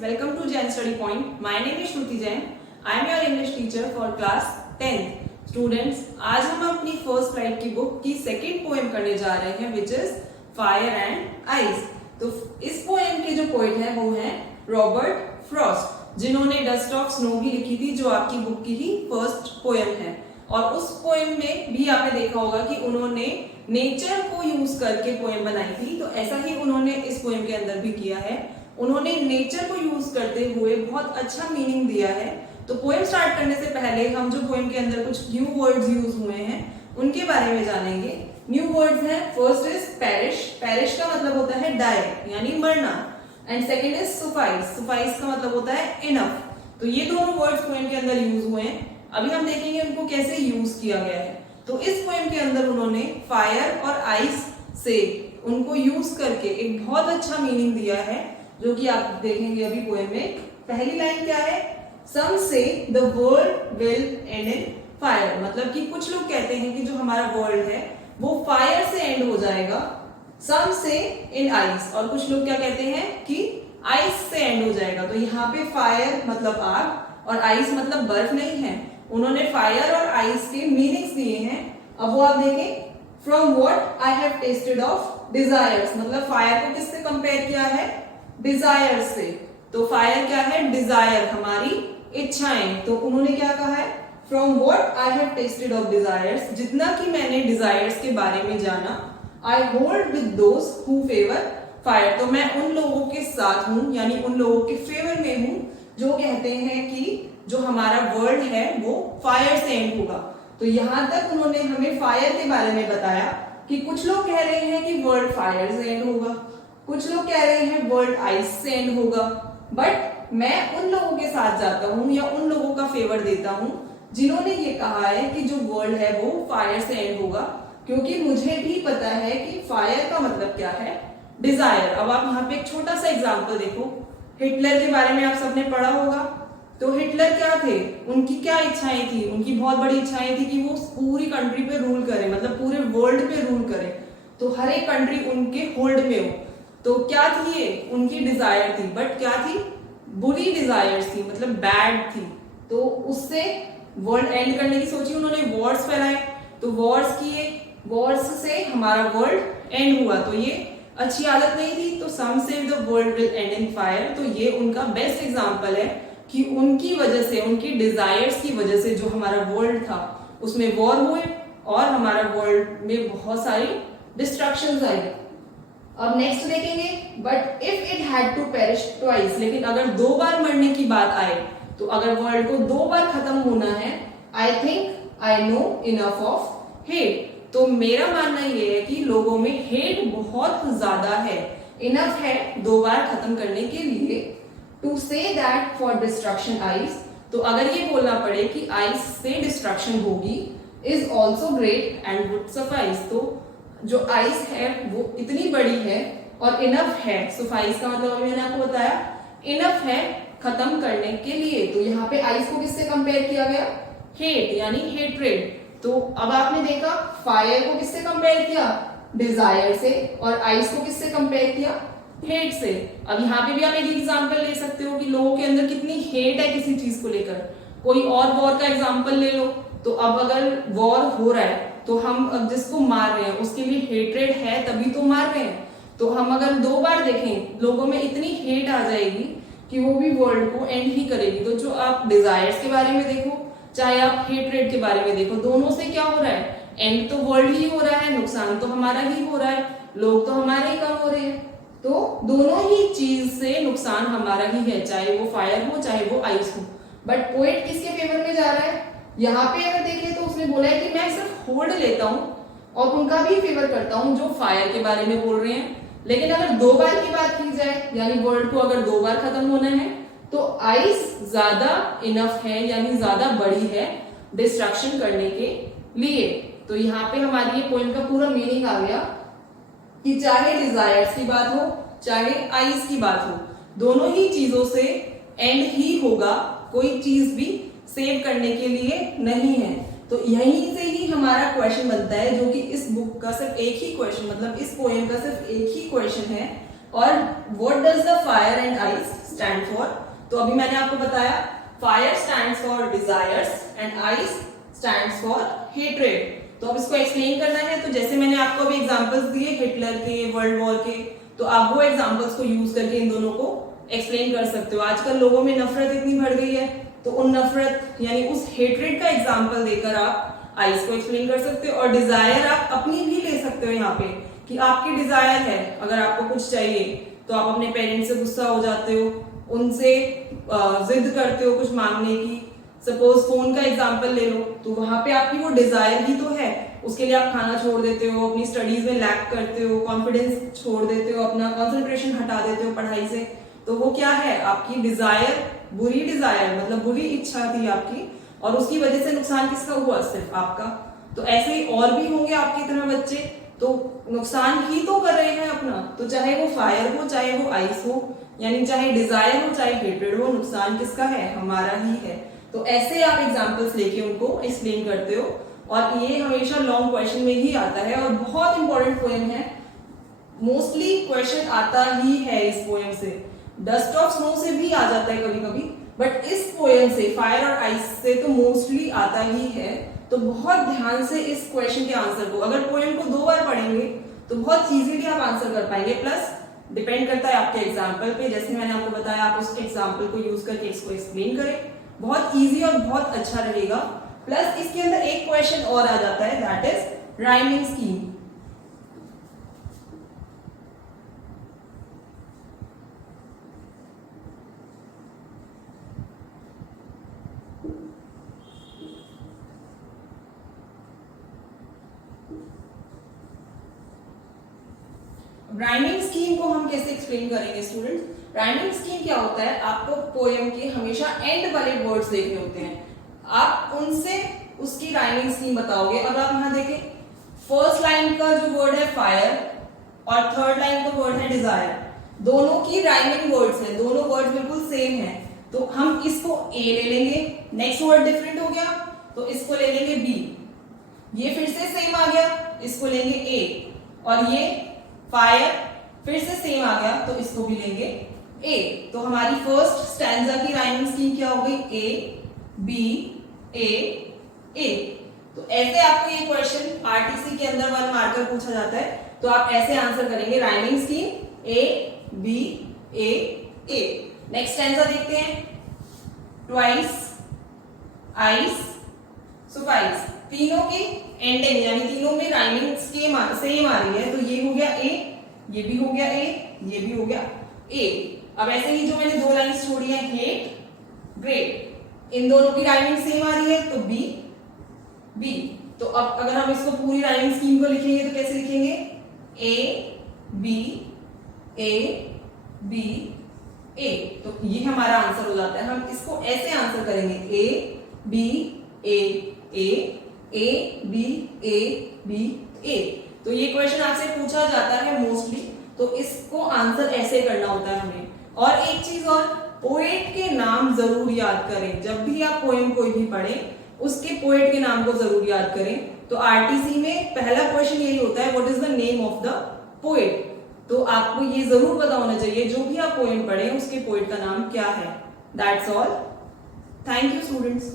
welcome to Jain Study Point. My name is Shruti Jain. I am your English teacher for class 10th. Students, आज हम अपनी first right की book की second poem करने जा रहे हैं which is Fire and Ice. तो इस पोएम के जो पोएट हैं वो हैं रॉबर्ट फ्रॉस्ट, जिन्होंने डस्ट ऑफ स्नो भी लिखी थी, जो आपकी बुक की ही फर्स्ट पोएम है। और उस पोएम में भी आपने देखा होगा कि उन्होंने नेचर को यूज करके पोएम बनाई थी, तो ऐसा ही उन्होंने इस पोएम के अंदर भी किया है। उन्होंने नेचर को यूज करते हुए बहुत अच्छा मीनिंग दिया है। तो पोएम स्टार्ट करने से पहले हम जो पोएम के अंदर कुछ न्यू वर्ड्स यूज हुए हैं उनके बारे में जानेंगे। न्यू वर्ड्स हैं, फर्स्ट इज पेरिश। पेरिश का मतलब होता है डाई यानी मरना, एंड सेकेंड इज सुफाइस। सुफाइस का मतलब होता है इनफ। तो ये दोनों वर्ड्स पोएम के अंदर यूज हुए हैं। अभी हम देखेंगे उनको कैसे यूज किया गया है। तो इस पोएम के अंदर उन्होंने फायर और आइस से उनको यूज करके एक बहुत अच्छा मीनिंग दिया है, जो कि आप देखेंगे अभी पोएम में। पहली लाइन क्या है? सम से the world will and in fire, मतलब कि कुछ लोग कहते हैं कि जो हमारा वर्ल्ड है वो फायर से एंड हो जाएगा। सम से इन आइस, और कुछ लोग क्या कहते हैं कि आइस से एंड हो जाएगा। तो यहाँ पे फायर मतलब आग और आइस मतलब बर्फ नहीं है। उन्होंने फायर और आइस के मीनिंग्स दिए हैं। अब वो आप देखें, from what I have tested of desires, मतलब फायर को किससे कंपेयर किया है? डिजायर से। तो फायर क्या है? डिजायर, हमारी इच्छाएं। तो उन्होंने क्या कहा है? From what I have tested of desires, जितना कि मैंने डिजायर्स के बारे में जाना, I hold with those who favour fire, तो मैं उन लोगों के साथ हूं, यानी उन लोगों के फेवर में हूं जो कहते हैं कि जो हमारा वर्ल्ड है वो फायर से एंड होगा। तो यहां तक उन्होंने हमें फायर के बारे में बताया कि कुछ लोग कह रहे हैं कि वर्ल्ड फायर से एंड होगा, कुछ लोग कह रहे हैं वर्ल्ड आइस से एंड होगा, बट मैं उन लोगों के साथ जाता हूं या उन लोगों का फेवर देता हूं जिन्होंने ये कहा है कि जो वर्ल्ड है वो फायर से एंड होगा, क्योंकि मुझे भी पता है कि फायर का मतलब क्या है? डिजायर। अब आप यहाँ पे एक छोटा सा एग्जाम्पल देखो। हिटलर के बारे में आप सबने पढ़ा होगा। तो हिटलर क्या थे? उनकी क्या इच्छाएं थी? उनकी बहुत बड़ी इच्छाएं थी कि वो पूरी कंट्री पे रूल करें, मतलब पूरे वर्ल्ड पे रूल करें, तो हर एक कंट्री उनके होल्ड में हो। तो क्या थी ये? उनकी डिजायर थी, बट क्या थी? बुरी डिजायर्स थी, मतलब बैड थी। तो उससे वर्ल्ड एंड करने की सोची उन्होंने, वॉर्स फैलाए, तो वॉर्स किए, वॉर्स से हमारा वर्ल्ड एंड हुआ। तो ये अच्छी आदत नहीं थी। तो सम से the world will and in fire, तो ये उनका बेस्ट एग्जांपल है कि उनकी वजह से, उनकी डिजायर्स की वजह से जो हमारा वर्ल्ड था उसमें वॉर हुए और हमारा वर्ल्ड में बहुत सारी डिस्ट्रक्शंस आई। अब नेक्स्ट देखेंगे, but if it had to perish twice, लेकिन अगर दो बार मरने की बात आए, तो अगर वर्ल्ड को दो बार खत्म होना है, I think I know enough of hate, तो मेरा मानना ये है कि लोगों में हेट बहुत ज्यादा है, इनफ है दो बार खत्म करने के लिए। To say that for destruction ice, तो अगर ये बोलना पड़े कि आइस से डिस्ट्रक्शन होगी, is also great and would suffice, तो जो आइस है वो इतनी बड़ी है और इनफ है, सफाइस का मतलब मैंने आपको बताया इनफ है खत्म करने के लिए। तो यहाँ पे आइस को किससे कंपेयर किया गया? हेट यानी हेट्रेड। तो अब आपने देखा फायर को किससे कंपेयर किया? डिजायर से, और आइस को किससे कंपेयर किया? हेट से। अब यहाँ पे भी आप एक एग्जांपल ले सकते हो कि लोगों के अंदर कितनी हेट है किसी चीज को लेकर। कोई और वॉर का एग्जांपल ले लो। तो अब अगर वॉर हो रहा है तो हम अब जिसको मार रहे हैं उसके लिए हेट्रेड है, तभी तो मार रहे हैं। तो हम अगर दो बार देखें, लोगों में इतनी हेट आ जाएगी कि वो भी वर्ल्ड को एंड ही करेगी। तो जो आप डिजायर्स के बारे में देखो, चाहे आप हेट्रेड के बारे में देखो, दोनों से क्या हो रहा है? एंड तो वर्ल्ड ही हो रहा है, नुकसान तो हमारा ही हो रहा है, लोग तो हमारे ही कम हो रहे हैं। तो दोनों ही चीज से नुकसान हमारा ही है, चाहे वो फायर हो चाहे वो आइस हो। बट पोएट किसके फेवर में जा रहा है? यहाँ पे अगर देखें तो उसने बोला है कि मैं सिर्फ होल्ड लेता हूँ और उनका भी फेवर करता हूँ जो फायर के बारे में बोल रहे हैं। लेकिन अगर दो बार की बात की जाए, यानी वर्ल्ड को अगर दो बार खत्म होना है, तो आइस ज्यादा इनफ है, यानी ज्यादा बड़ी है डिस्ट्रक्शन करने के लिए। तो यहाँ पे हमारी ये पोएम का पूरा मीनिंग आ गया कि चाहे डिजायर्स की बात हो चाहे आइस की बात हो, दोनों ही चीजों से एंड ही होगा, कोई चीज भी सेव करने के लिए नहीं है। तो यहीं से ही हमारा क्वेश्चन बनता है, जो कि इस बुक का सिर्फ एक ही क्वेश्चन, मतलब इस पोएम का सिर्फ एक ही क्वेश्चन है, और what does the fire and ice stand for? तो अभी मैंने आपको बताया fire stands for desires and ice stands for hatred. तो अब इसको एक्सप्लेन करना है, तो जैसे मैंने आपको अभी एग्जांपल्स दिए हिटलर के, वर्ल्ड वॉर के, तो आप वो एग्जांपल्स को यूज करके इन दोनों को एक्सप्लेन कर सकते हो। आजकल लोगों में नफरत इतनी बढ़ गई है, तो उन नफरत यानी उस हेट्रेड का एग्जांपल देकर आप आइस को एक्सप्लेन कर सकते हो। और डिजायर आप अपनी भी ले सकते हो यहाँ पे, कि आपकी डिजायर है, अगर आपको कुछ चाहिए तो आप अपने पेरेंट्स से गुस्सा हो जाते हो, उनसे जिद करते हो कुछ मांगने की। सपोज फोन का एग्जांपल ले लो, तो वहां पे आपकी वो डिजायर ही तो है, उसके लिए आप खाना छोड़ देते हो, अपनी स्टडीज में लैक करते हो, कॉन्फिडेंस छोड़ देते हो, अपना कंसंट्रेशन हटा देते हो पढ़ाई से। तो वो क्या है? आपकी डिजायर, बुरी डिजायर, मतलब बुरी इच्छा थी आपकी, और उसकी वजह से नुकसान किसका हुआ? सिर्फ आपका। तो ऐसे ही और भी होंगे आपकी तरह बच्चे, तो नुकसान ही तो कर रहे हैं अपना। तो चाहे वो फायर हो, चाहे वो आइस हो, यानी चाहे डिजायर हो, चाहे हेट्रेड हो, नुकसान किसका है? हमारा ही है। तो ऐसे आप एग्जांपल्स लेके उनको एक्सप्लेन करते हो, और ये हमेशा लॉन्ग क्वेश्चन में ही आता है और बहुत इंपॉर्टेंट पोएम है। मोस्टली क्वेश्चन आता ही है इस पोएम से, डस्ट ऑफ स्नो से भी आ जाता है कभी कभी, बट इस पोएम से, फायर और आइस से तो मोस्टली आता ही है। तो बहुत ध्यान से इस क्वेश्चन के आंसर को, अगर पोएम को 2 बार पढ़ेंगे तो बहुत इजीली आप आंसर कर पाएंगे। प्लस डिपेंड करता है आपके एग्जाम्पल पे, जैसे मैंने आपको बताया आप उसके एग्जाम्पल को यूज करके इसको एक्सप्लेन करें, बहुत इजी और बहुत अच्छा रहेगा। प्लस इसके अंदर एक क्वेश्चन और आ जाता है, that is rhyming scheme. Rhyming scheme को हम कैसे एक्सप्लेन करेंगे स्टूडेंट्स? राइमिंग स्कीम क्या होता है? आपको पोएम के हमेशा एंड वाले वर्ड्स देखने होते हैं, आप उनसे उसकी राइमिंग स्कीम बताओगे। अब आप यहाँ देखें, फर्स्ट लाइन का जो वर्ड है फायर और थर्ड लाइन का वर्ड है डिजायर, दोनों की राइमिंग वर्ड्स हैं, दोनों वर्ड बिल्कुल सेम है। तो हम इसको ए ले लेंगे, नेक्स्ट वर्ड डिफरेंट हो गया तो इसको ले लेंगे बी, ये फिर से सेम आ गया, इसको लेंगे ए, और ये फायर फिर से सेम आ गया तो इसको भी लेंगे ए। तो हमारी फर्स्ट स्टैंजा की राइमिंग स्कीम क्या हो गई? ए बी ए ए। तो ऐसे आपको ये क्वेश्चन आरटीसी के अंदर 1 मार्कर पूछा जाता है, तो आप ऐसे आंसर करेंगे, rhyming scheme A B A A. Next stanza देखते हैं, ट्वाइस आइस सफाइस, तीनों की एंडिंग यानी तीनों में राइमिंग सेम आ रही है, तो ये हो गया ए, ये भी हो गया ए, ये भी हो गया ए। अब ऐसे ही जो मैंने 2 लाइंस छोड़ी है, हेट ग्रेट, इन दोनों की राइमिंग सेम आ रही है तो बी बी। तो अब अगर हम इसको पूरी राइमिंग स्कीम को लिखेंगे तो कैसे लिखेंगे? ए बी ए। तो ये हमारा आंसर हो जाता है। हम इसको ऐसे आंसर करेंगे, ए बी ए बी ए। तो ये क्वेश्चन आपसे पूछा जाता है मोस्टली, तो इसको आंसर ऐसे करना होता है हमें। और एक चीज और, पोएट के नाम जरूर याद करें, जब भी आप पोएम कोई भी पढ़ें उसके पोएट के नाम को जरूर याद करें। तो आरटीसी में पहला क्वेश्चन यही होता है, what is the name of the poet. तो आपको ये जरूर पता होना चाहिए, जो भी आप पोएम पढ़ें उसके पोएट का नाम क्या है। That's all, thank you students.